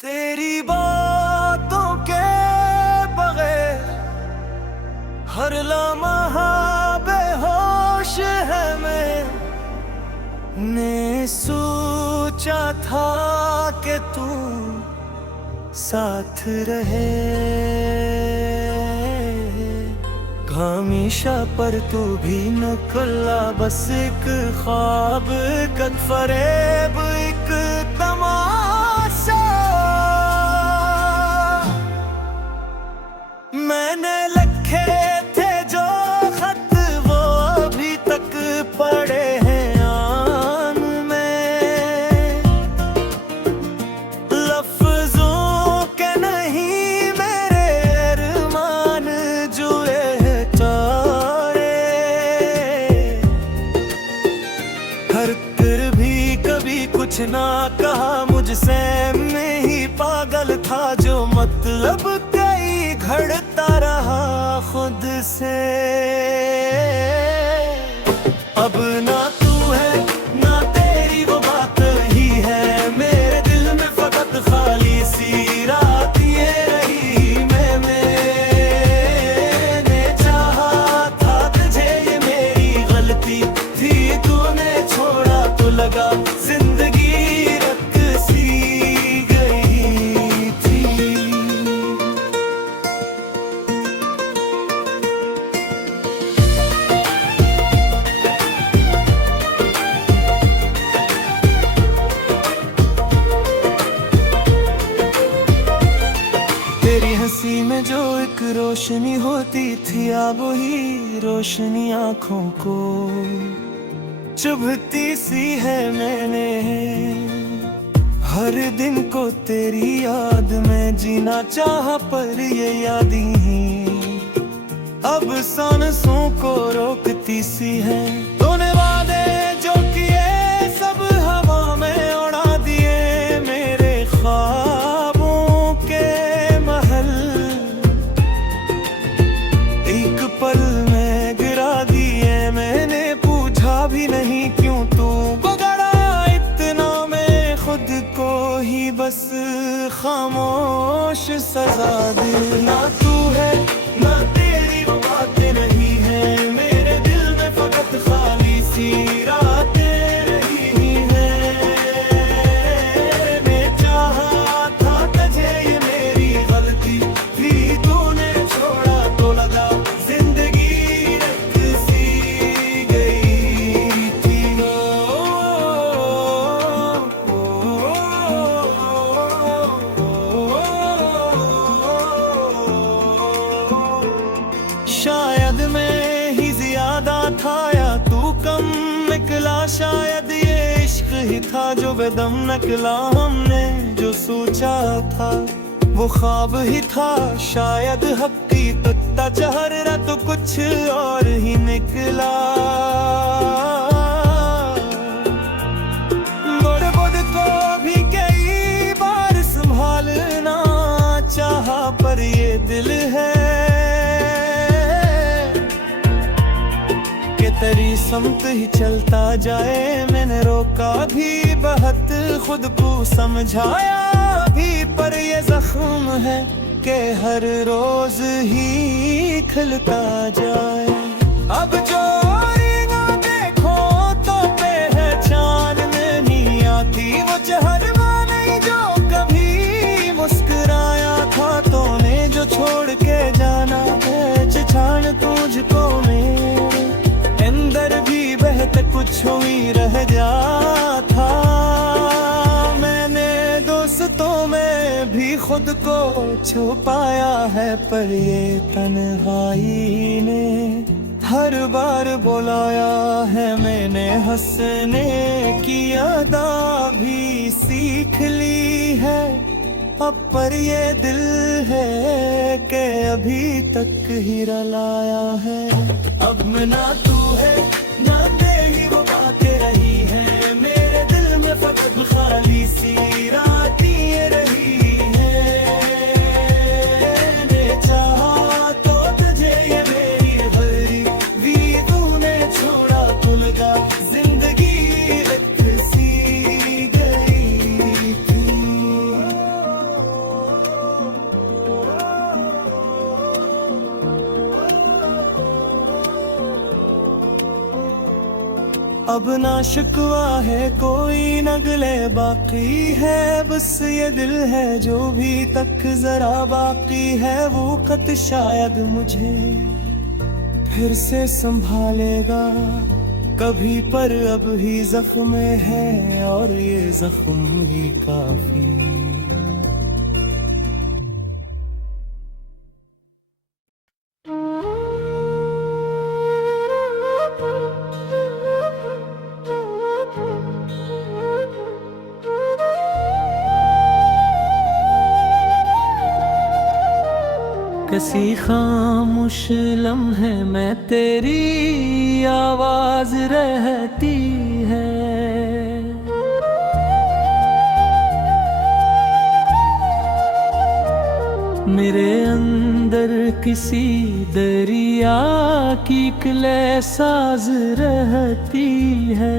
तेरी बातों के बगैर हर लम्हा बेहोश है मैंने सोचा था कि तू साथ रहे हमेशा पर तू भी निकला बस एक ख्वाब कद फरेब एक तमाशा। मैंने लिखे थे जो खत वो अभी तक पड़े हैं आन में, लफ्जों के नहीं मेरे अरमान जुए तारे। हर कर भी कभी कुछ ना कहा मुझसे, मैं ही पागल था जो मतलब कई घड़ता रहा खुद से। अब ना तू है ना तेरी वो बात ही है, मेरे दिल में फकत खाली सी रात ये रही। मैंने चाहा था तुझे ये मेरी गलती थी, तूने छोड़ा तो लगा जिंदगी तेरी हंसी में जो एक रोशनी होती थी, अब वही रोशनी आंखों को चुभती सी है। मैंने हर दिन को तेरी याद में जीना चाहा, पर ये यादें ही अब सांसों को रोकती सी है। तूने वादे जो किए सब हवा में उड़ा दिए, मेरे ख्वाबों के महल एक पल में गिरा दिए। मैंने पूछा भी नहीं क्यों तू बगड़ा इतना, मैं खुद को ही बस खामोश सजा दे। ना तू है ना तेरी वो बातें नहीं है, मेरे दिल में फकत खाली सी रातें रही हैं। मैं चाहा था तुझे ये मेरी गलती थी, तूने छोड़ा तो लगा जिंदगी रख सी गई थी। शायद मैं ही ज्यादा था या तू कम निकला, शायद ये इश्क ही था जो बेदम निकला। हमने जो सोचा था वो ख्वाब ही था, शायद हकीकत था चेहरा तो कुछ और ही निकला। बुड़ बुड़ को भी कई बार संभालना चाहा, पर ये दिल है तेरी समत ही चलता जाए। मैंने रोका भी बहुत खुद को समझाया भी, पर ये जख्म है कि हर रोज ही खिलता जाए। अब जो ना देखो तो पहचान नहीं आती, वो चेहरा नहीं जो कभी मुस्कुराया था। तूने जो छोड़ के जाना है छान तुझको मेरे अंदर भी बहत कुछ हुई रह जाता। मैंने दोस्तों में भी खुद को छुपाया है, पर ये तन्हाई ने हर बार बुलाया है। मैंने हंसने की अदा भी सीख ली है, अब पर ये दिल है कि अभी तक ही रुलाया है। अब मैं ना तू है ना तेरी वो बातें रही है, मेरे दिल में फकत खाली सी रातें रही है। मैंने चाहा तो तुझे ये मेरी गलती, तूने छोड़ा तो लगा जिंदगी रख सी गई थी। अब ना शिकवा है कोई न गिले बाकी है, बस ये दिल है जो भी तक जरा बाकी है, वो खत शायद मुझे फिर से संभालेगा कभी, पर अब ही जख्म है और ये जख्म ही काफी। किसी खामोश लम्हे में तेरी आवाज रहती है, मेरे अंदर किसी दरिया की किले साज रहती है।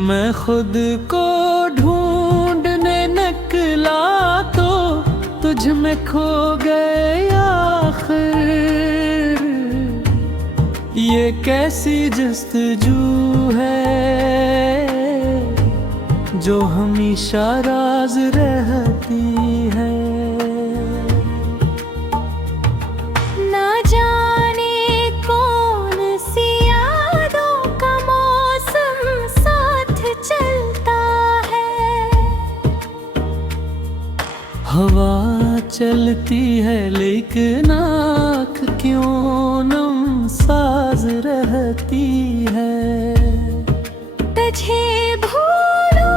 मैं खुद को ढूंढने निकला तो तुझ में खो गए आखिर, ये कैसी जस्तजू है जो हमेशा राज रहती है। ना जाने कौन सी यादों का मौसम साथ चलता है, हवा चलती है लेकिन आँख क्यों नम साज रहती है। तुझे भूलो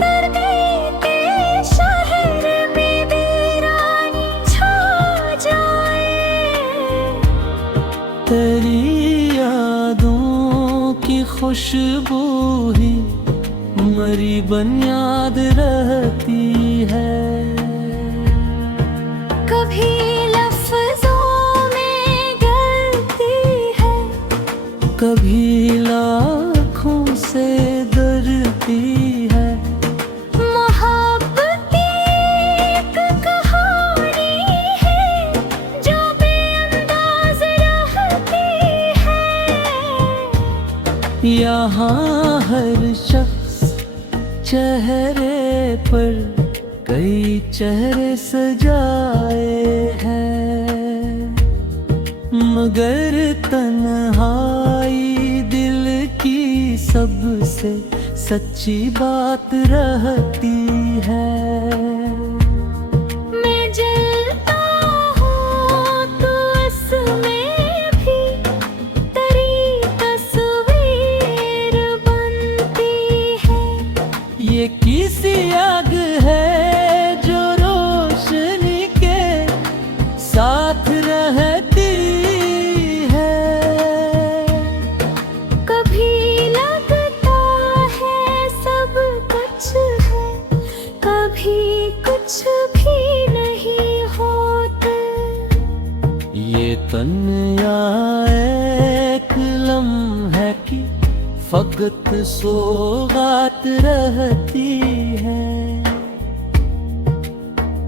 तर गई के शहर में वीरानी छा जाए, तेरी यादों की खुशबू ही मरी बन याद रहती है। कभी लफ्जों में गलती है, कभी लाखों से डरती है। मोहब्बत एक कहानी है जो बेअंदाज रहती है। यहाँ हर शख्स चेहरे पर कई चेहरे सजाए हैं, मगर तन्हाई दिल की सबसे सच्ची बात रहती है। मैं जलता हूँ तो इसमें भी तेरी तस्वीर बनती है। ये किसी आग है जो रोशनी के साथ रहती है। कभी लगता है सब कुछ है, कभी कुछ भी नहीं होता। ये तन्या एक लम्हा की फकत सौगात रहती है।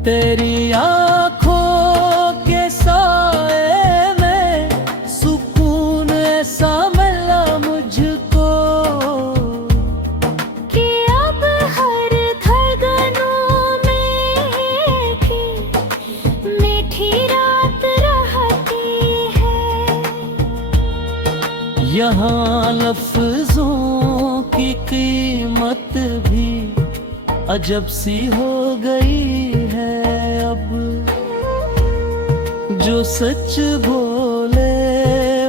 तेरी आँखों के साए में सुकून ऐसा मिला मुझको कि अब हर धड़कनों में भी मीठी रात रहती है। यहाँ लफ्जों की कीमत भी अजब सी हो गई है। अब जो सच बोले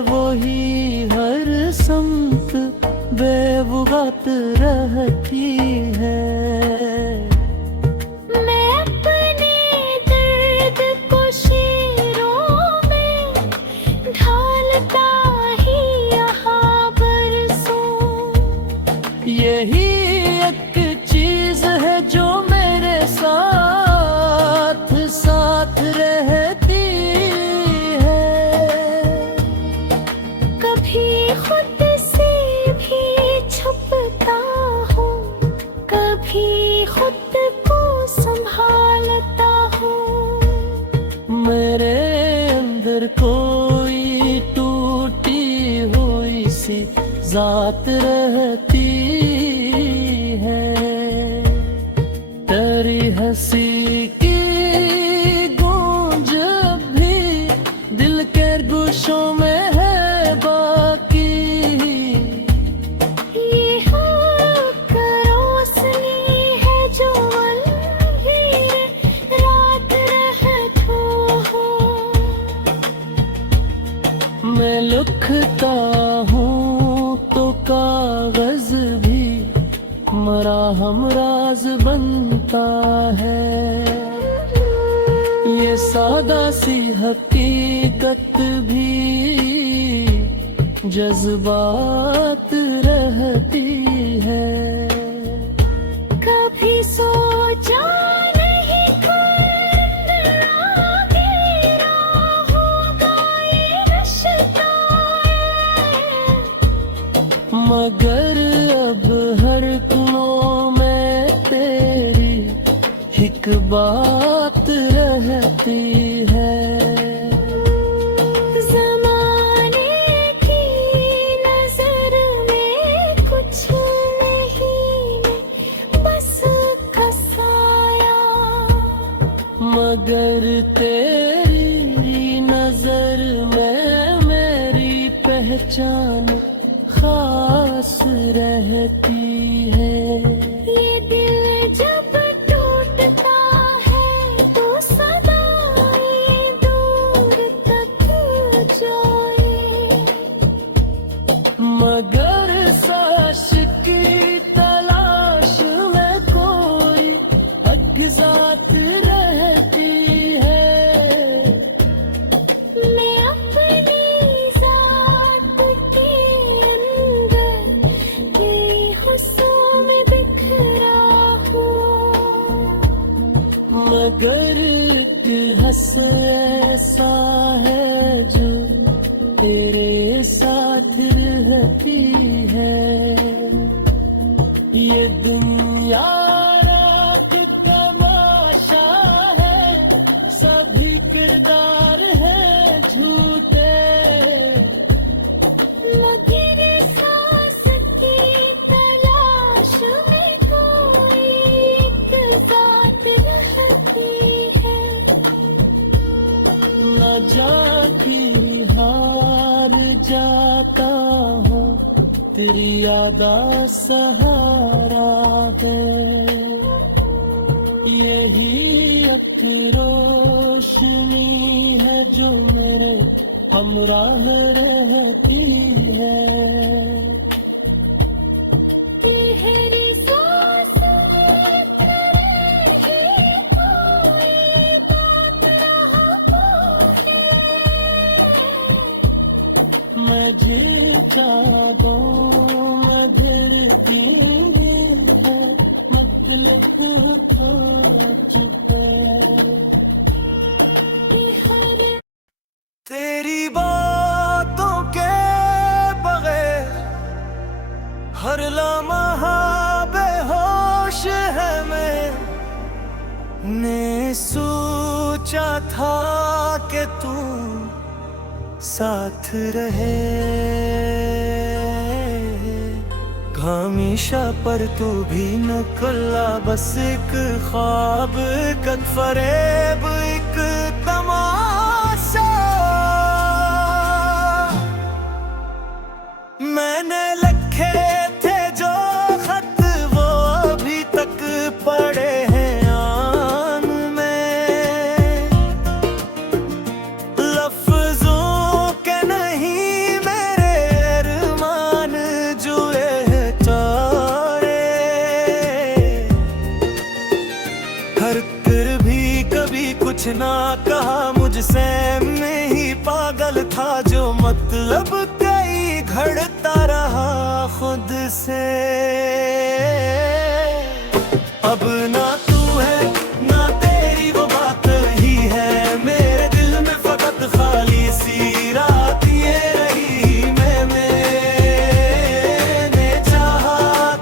वही हर समत बेवुगात रहती है। मैं अपने दर्द को शेरों में ढालता ही यहाँ बरसों। यही एक चीज है जो मेरे साथ साथ रहती है। कभी खुद से भी छुपता हूँ, कभी साथ रहती है। तेरी हंसी की गूंज भी दिल के गोशों में है बाकी। ये हक रोशनी है जो अंधेरे रात रहतो हो। मैं लिखता हूँ तो कागज भी मरा हमराज बनता है। ये सादा सी हकीकत भी जज्बात रहती है। कभी सोचा नहीं खुद आगे होगा ये रिश्ता, मगर अब हर कोनों में तेरी एक बात रहती है। ज़माने की नज़र में कुछ नहीं, बस कसाया। मगर तेरी नजर में मेरी पहचान खास रहती है। ये दिल जब टूटता है तो सदाएं दूर तक जाए, मगर साश की तलाश में कोई अगजात रहती है। मैं अपनी ज़ात के अंदर तेरी हुस्न में बिखरा हूँ, मगर एक हंस ऐसा है जो तेरे साथ रहती है। ये दुनिया रात तमाशा है, सभी किरदार है झूठे। मगर सांस की तलाश में कोई एक ज़ात रहती है। न जाती हार जाता हूँ, तेरी यादा सहारा है। यही एक रोशनी है जो मेरे हमराह रहती है। तेरी सांस में तेरे ही कोई बात रहा है। मैं जी चाहूँ मधुरती है, मतलब था चुपे। कि हर तेरी बातों के बगैर हर लम्हा बेहोश है। मैंने सोचा था कि तू साथ रहे, हमेशा पर तू भी निकला बस एक ख्वाब का फरेब, एक तमाशा। मैंने लिखे थे जो खत वो अभी तक पड़े हैं आन में, लफ्जों के नहीं मेरे अरमान जुए तारे। हर कर भी कभी कुछ ना कहा मुझसे, मैं ही पागल था जो मतलब कई घड़ता रहा खुद से। अब ना तू है ना तेरी वो बात ही है, मेरे दिल में फकत खाली सी रात ये रही। मैंने चाहा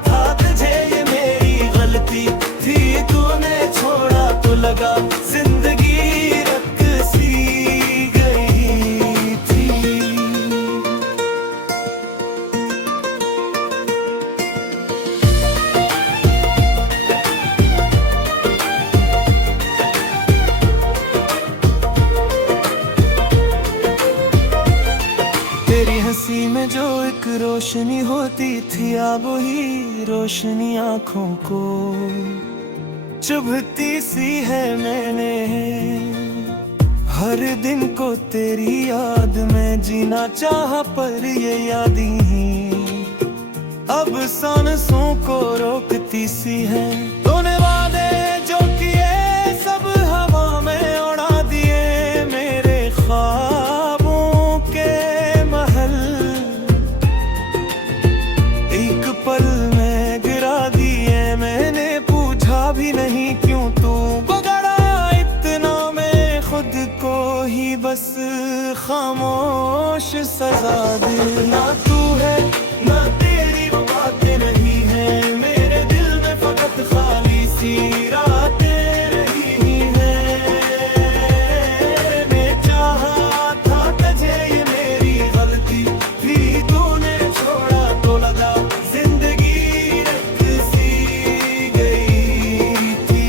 था तुझे, ये मेरी गलती थी, तूने छोड़ा तो लगा जिंदगी रख सी गई थी। रोशनी आंखों को चुभती सी है मैंने। हर दिन को तेरी याद में जीना चाहा, पर ये यादें ही अब सांसों को रोकती सी है। तूने वादे जो किए सब हवा में उड़ा दिए, मेरे ख्वाबों के महल एक पल में गिरा दिए। मैंने पूछा भी नहीं क्यों तू बगड़ा इतना, मैं खुद को ही बस खामोश सजा दे। ना तू है ना तेरी वो बातें रही हैं, मेरे दिल में फकत खाली सी रातें रही हैं। मैं चाहा था तुझे, ये मेरी गलती थी, तूने छोड़ा तो लगा जिंदगी रख सी गई थी।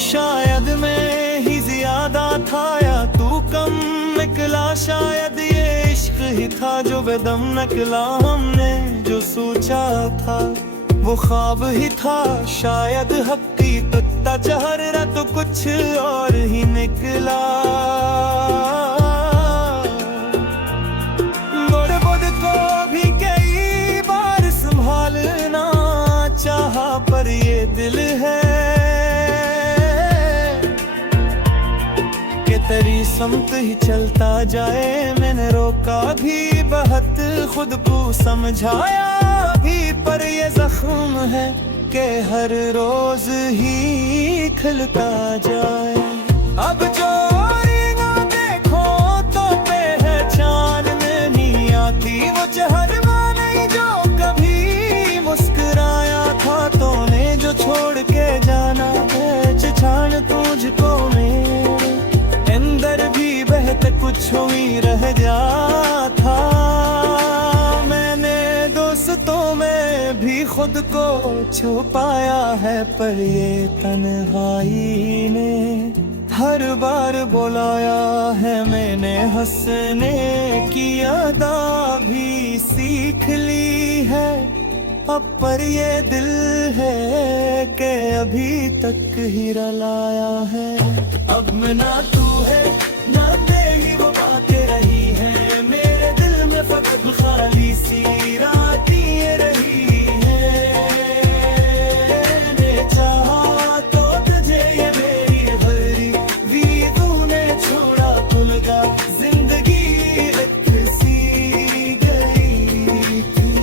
शायद मैं ही ज्यादा था या तू कम निकला, शायद ये इश्क ही था जो बेदम निकला। हमने जो सोचा था वो ख्वाब ही था, शायद हकीकत था चेहरा तो कुछ और ही निकला। बुड़ बुड़ को भी कई बार संभालना चाहा, पर ये दिल है तेरी समत ही चलता जाए। मैंने रोका भी बहुत, खुद को समझाया भी, पर ये जख्म है कि हर रोज ही खिलता जाए। अब जो ना देखो तो पहचान नहीं आती, वो चेहरा नहीं जो कभी मुस्कुराया था। तूने जो छोड़ के जाना है छान तुझको मेरे अंदर भी बहत कुछ हुई रह जाता। मैंने दोस्तों में भी खुद को छुपाया है, पर ये तन्हाई ने हर बार बुलाया है। मैंने हंसने की अदा भी सीख ली है, अब पर ये दिल है कि अभी तक ही रलाया है। अब मैं ना तू है ना तेरी वो बातें रही हैं, मेरे दिल में फकत खाली सी रातें रही हैं। मैं चाहा तो तुझे, ये मेरी भरी भी तूने छोड़ा तो लगा जिंदगी रख सी गई थी।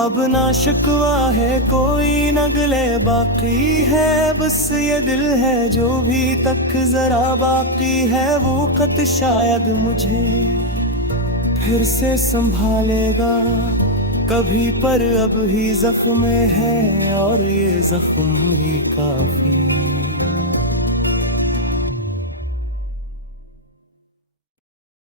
अब ना शिकवा है कोई न गिले बाकी है, बस ये दिल है जो भी तक जरा बाकी है। वो खत शायद मुझे फिर से संभालेगा कभी, पर अब ही जख्म है और ये जख्म ही काफी।